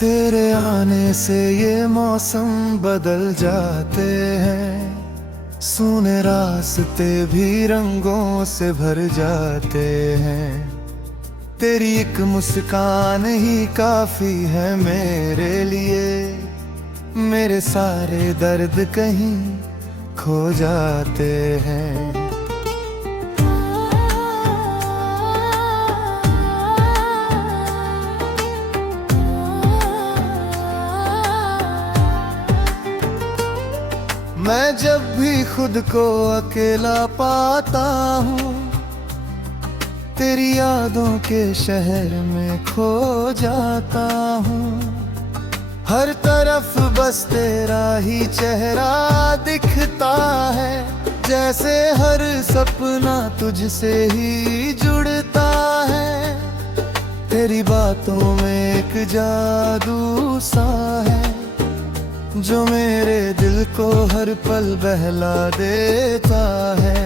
तेरे आने से ये मौसम बदल जाते हैं, सूने रास्ते भी रंगों से भर जाते हैं। तेरी एक मुस्कान ही काफी है मेरे लिए, मेरे सारे दर्द कहीं खो जाते हैं। मैं जब भी खुद को अकेला पाता हूँ, तेरी यादों के शहर में खो जाता हूँ। हर तरफ बस तेरा ही चेहरा दिखता है, जैसे हर सपना तुझसे ही जुड़ता है। तेरी बातों में एक जादू सा है, जो मेरे दिल को हर पल बहला देता है।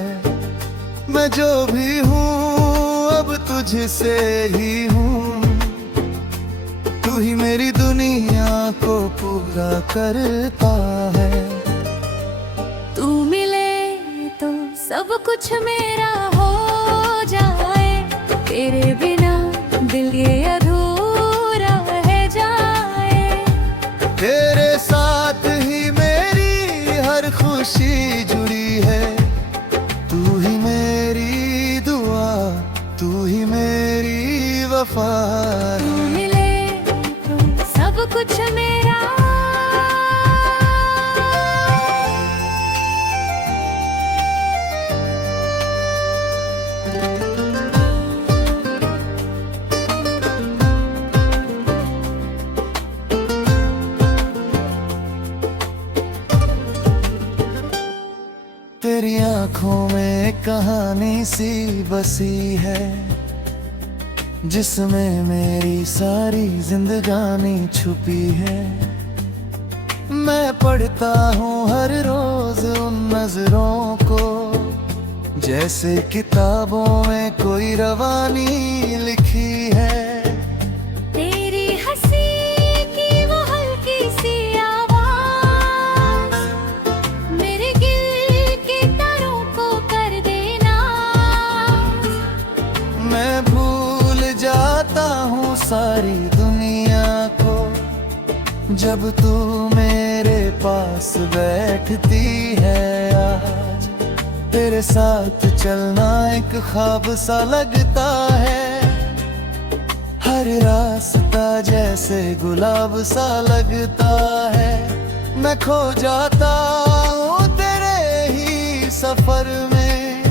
मैं जो भी हूँ अब तुझसे ही हूँ, तू ही मेरी दुनिया को पूरा करता है। तू मिले तो सब कुछ मेरा हो जाए, तेरे बिना दिल ये अधूरा रह जाए। तेरे साथ ही मेरी हर खुशी जुड़ी है, तू ही मेरी दुआ, तू ही मेरी वफा। तू मिले तो सब कुछ मेरा। तेरी आंखों में कहानी सी बसी है, जिसमें मेरी सारी जिंदगानी छुपी है। मैं पढ़ता हूँ हर रोज उन नजरों को, जैसे किताबों में कोई रवानी लिखी है। तेरी हंसी की वो हल्की सी आवाज मेरे दिल के तारों को कर देना। मैं भूल जाता हूँ सारी दुनिया को, जब तू मेरे पास बैठती है। आज तेरे साथ चलना एक ख्वाब सा लगता है, हर रास्ता जैसे गुलाब सा लगता है। मैं खो जाता हूँ तेरे ही सफर में,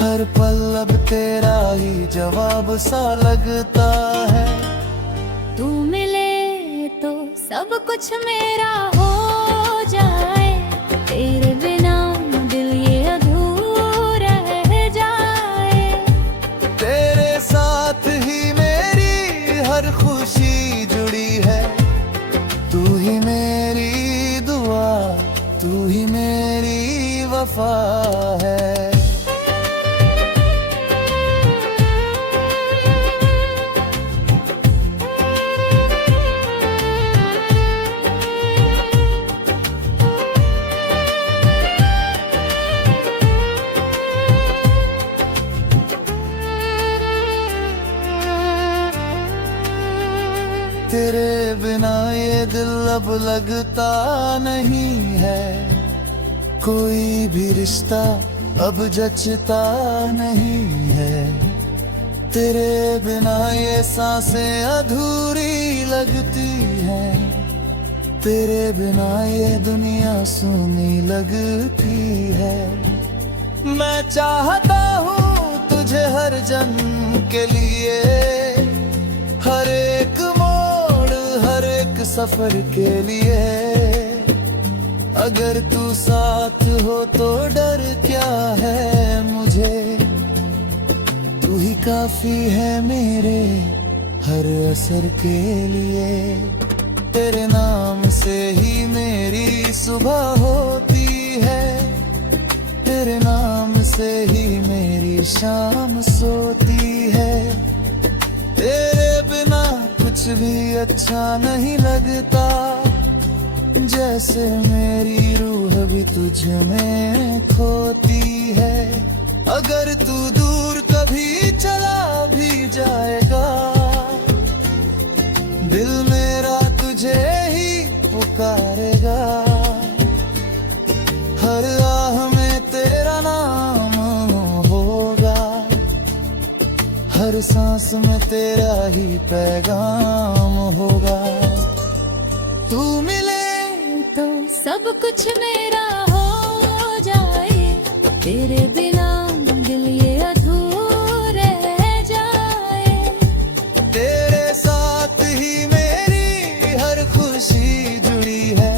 हर पल अब तेरा ही जवाब सा लगता है। तू मिले तो सब कुछ मेरा हो जाए, तेरे बिना दिल ये अधूरा रह जाए। तेरे साथ ही मेरी हर खुशी जुड़ी है, तू ही मेरी दुआ, तू ही मेरी वफा है। तेरे बिना ये दिल अब लगता नहीं है, कोई भी रिश्ता अब जचता नहीं है। तेरे बिना ये सांसें अधूरी लगती हैं, तेरे बिना ये दुनिया सूनी लगती है। मैं चाहता हूँ तुझे हर जन्म के लिए, हर एक हर एक सफर के लिए। अगर तू साथ हो तो डर क्या है मुझे, तू ही काफी है मेरे हर असर के लिए। तेरे नाम से ही मेरी सुबह होती है, तेरे नाम से ही मेरी शाम सोती है। तेरे बिना कुछ भी अच्छा नहीं लगता, जैसे मेरी रूह भी तुझ में खोती है। अगर तू दूर कभी चला भी जाएगा, दिल मेरा तुझे ही पुकारेगा। हर आह में तेरा नाम होगा, हर सांस में तेरा ही पैगाम होगा। तू मिले तो सब कुछ मेरा हो जाए, तेरे बिना दिल ये अधूरे रह जाए। तेरे साथ ही मेरी हर खुशी जुड़ी है,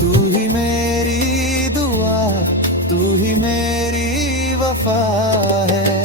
तू ही मेरी दुआ, तू ही मेरी वफा है।